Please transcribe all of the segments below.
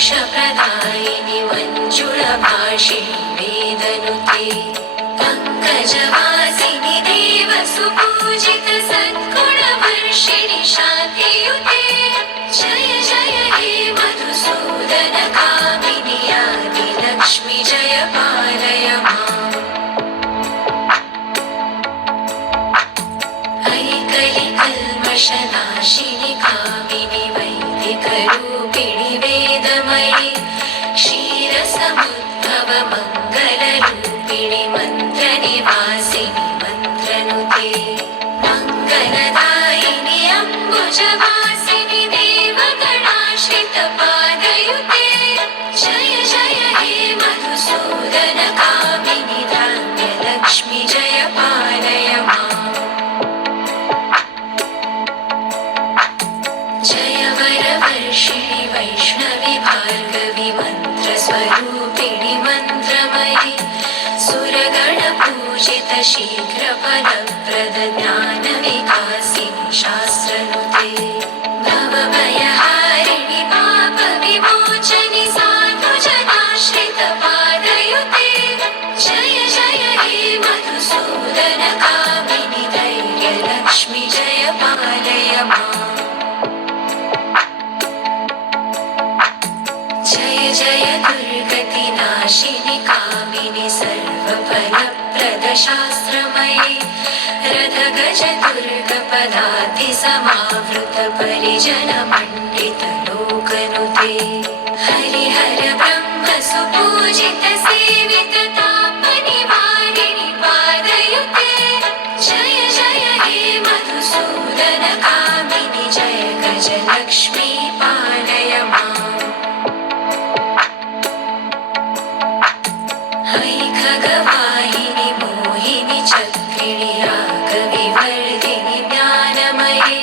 मोक्षप्रदायिनि मञ्जुळभाषिणि वेदनुते पङ्कजवासिनि देवसुपूजित सद्गुणवर्षिणि शान्तियुते जय जय हे मधुसूदन कामिनि आदिलक्ष्मि जय पालय माम् ऐकलिकल्मषनाशिनि कामिनि वैदिकरूपिणि वेदमयि क्षीरसमुद्भव मङ्गलरूपिणि मन्त्रनिवासिनि मन्त्रनुते मङ्गलदायिनि अम्बुजवासिनि देवगणाश्रितपादयुते जय जय हे मधुसूदन कामिनि धान्यलक्ष्मि जय पालय माम् जय वरवर्षिणि वैष्णवि भार्गवि मन्त्रस्वरूपिणि मन्त्रमयि सुरगणपूजित शीघ्रफलप्रद ज्ञानविकासिनि शास्त्रनुते भवभयहारिणि पापविमोचनि साधुजनाश्रितपादयुते जय जय हे मधुसूदन कामिनि धैर्यलक्ष्मि जय पालय माम् जय जय दुर्गतिनाशिनि कामिनि सर्वफलप्रद शास्त्रमयि रथगजदुर्गपदातिसमावृत परिजनमण्डित लोकनुते हरिहर ब्रह्म सुपूजित सेवित तापनिवारिणि पादयुते जय जय हे मधुसूदन कामिनि जय गजलक्ष्मी पालय माम् खगवाहिनि मोहिनि चक्रिणि रागविवर्धिनि ज्ञानमयि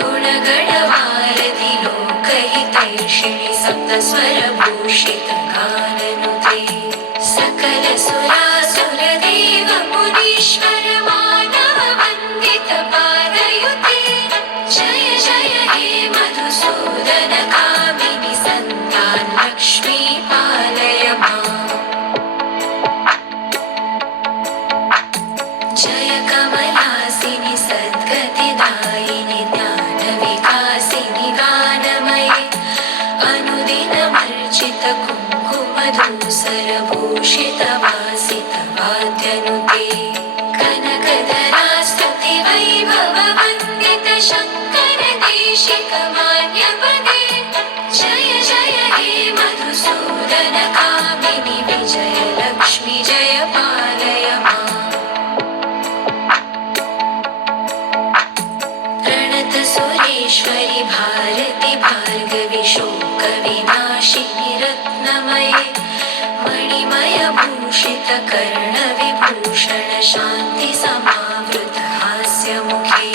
गुणगणवारधि लोकहितैषिणि सप्तस्वरभूषित गाननुते सकलसुरासुरदेव मुनीश्वर मानव वन्दित पादयुते जय जय हे मधुसूदन कामिनि सन्तानलक्ष्मी पालय माम् जय कमलासिनि सद्गतिदायिनि ज्ञानविकासिनि गानमयि अनुदिनमर्चित कुङ्कुमधूसरभूषित वासित वाद्यनुते कनकधरास्तुति वैभव वन्दित शङ्कर देशिक मान्यपदे जय जय हे मधुसूदन कामिनि विजयलक्ष्मि जय पालय माम् सुरेश्वरि भारति भार्गवि शोकविनाशिनि रत्नमये मणिमयभूषित कर्णविभूषण शान्ति समावृत हास्यमुखे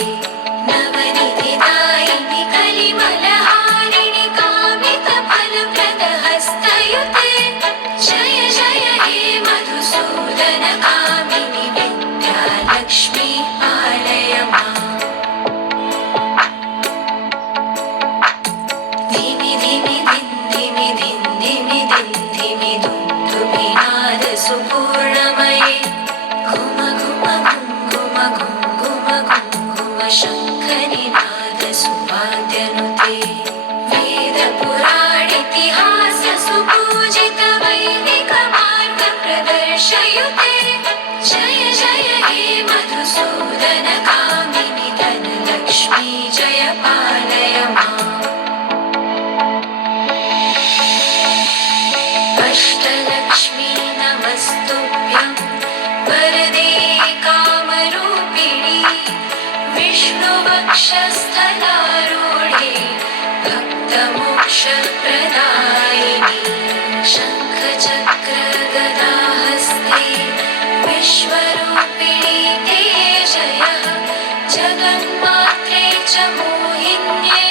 नवनिधिदायिनि कलिमलहारिणि कामित फलप्रद हस्तयुते जय जय हे मधुसूदन कामिनि विद्यालक्ष्मी पालय माम् सुपूर्णमये घुम घुम घुम घुम घुम घुम शङ्खनिनाद सुवाद्यनुते वेदपुराणेतिहास सुपूजित वैदिक मार्ग प्रदर्शयुते जय जय हे मधुसूदन कामिनि धनलक्ष्मी जय पालय माम् अष्टलक्ष्मी नमस्तुभ्यं वरदे कामरूपिणि विष्णुवक्षस्थलारूढे भक्तमोक्षप्रदायिनि शङ्खचक्रगदाहस्ते विश्वरूपिणि ते जय जगन्मात्रे च मोहिन्ये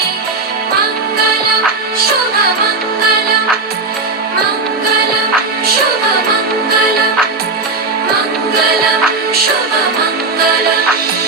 मङ्गलं शुभमङ्गलम् मङ्गलं शुभमङ्गलं मङ्गलं शुभमङ्गलम्